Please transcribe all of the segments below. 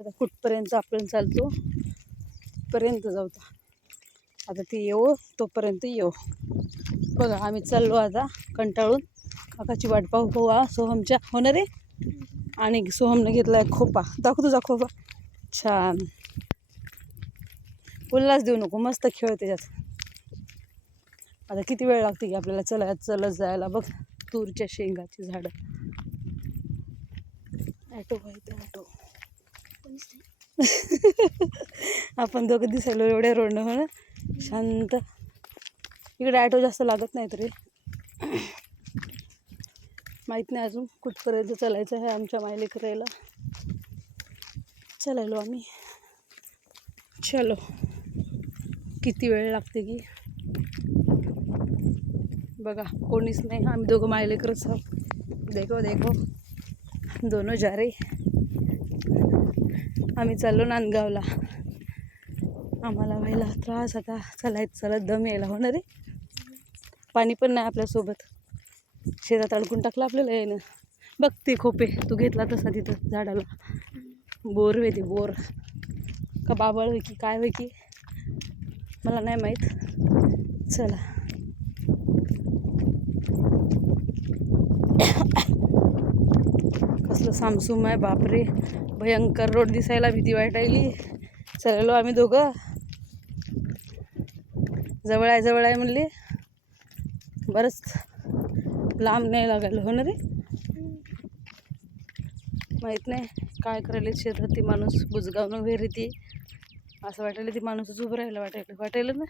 आता कुठपर्यंत आपण चालतो पर्यंत जाऊ आता. आता ती येऊ तोपर्यंत येऊ. बघा आम्ही चाललो आता कंटाळून. काकाची वाट पाहू हो, पाहू सोहमच्या. होणार रे? आणि सोहमनं घेतला खोपा. दाखव तुझा खोपा. छान. उल्हास देऊ नको मस्त खेळ त्याच्यात. आता किती वेळ लागते की आपल्याला चला चलत जायला? बघ तूरच्या शेंगाची झाडं. ॲटो व्हायचं ॲटो आपण दोघं दिसायलो एवढ्या रोडनं हो ना? शांत. इकडे ॲटो जास्त लागत नाही तरी. माहीत नाही अजून कुठपर्यंत चालायचं आहे आमच्या मायले करायला चालायलो आम्ही. चलो. किती वेळ लागते की? बघा कोणीच नाही. आम्ही दोघं मायलेकरच आहोत. देखो देखो. दोनो जा रे आम्ही चाललो नांदगावला. आम्हाला व्हायला त्रास आता. चालायचं चालत दम यायला होणार रे पाणी पण नाही आपल्यासोबत शेतात अडकून टाकलं आपल्याला येणं बघ ते खोपे. तू घेतला तसा तिथं झाडाला. बोर वे ते बोर. का बाबळ होय की काय होय की. मला नाही माहीत. चला. कसलं सामसूम आहे बापरे. भयंकर रोड दिसायला भीती वाटायली. चललो आम्ही दोघं. जवळ आहे जवळ आहे म्हणले. बरंच लांब नाही लागायला. हो ना रे? माहीत नाही काय करायला शेतात ती माणूस बुजगावनं वेरी ती असं वाटायला ती माणूसच उभं राहिलं वाटायला. वाटायला ना?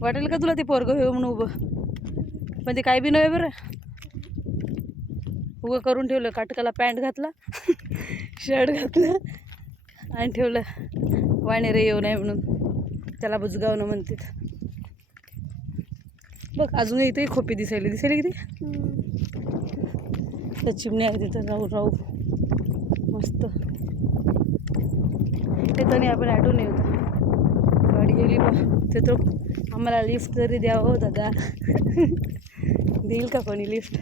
वाटेल का तुला ते पोरगं हे म्हणून उभं? पण ते काय बी नव्हे बरं? उगं करून ठेवलं काटकाला पॅन्ट घातला शर्ट घातलं आणि ठेवलं. वाणेरे येऊ नये म्हणून. त्याला बुजगावनं म्हणतात. बघ अजून इथे खोपी दिसायली. दिसायली किती? त्या चिमण्या तिथं. राहू राहू. मस्त. येताना आपण आठवून येऊ. गाडी गेली बा. ते आम्हाला लिफ्ट तरी द्यावं दादा देईल का कोणी लिफ्ट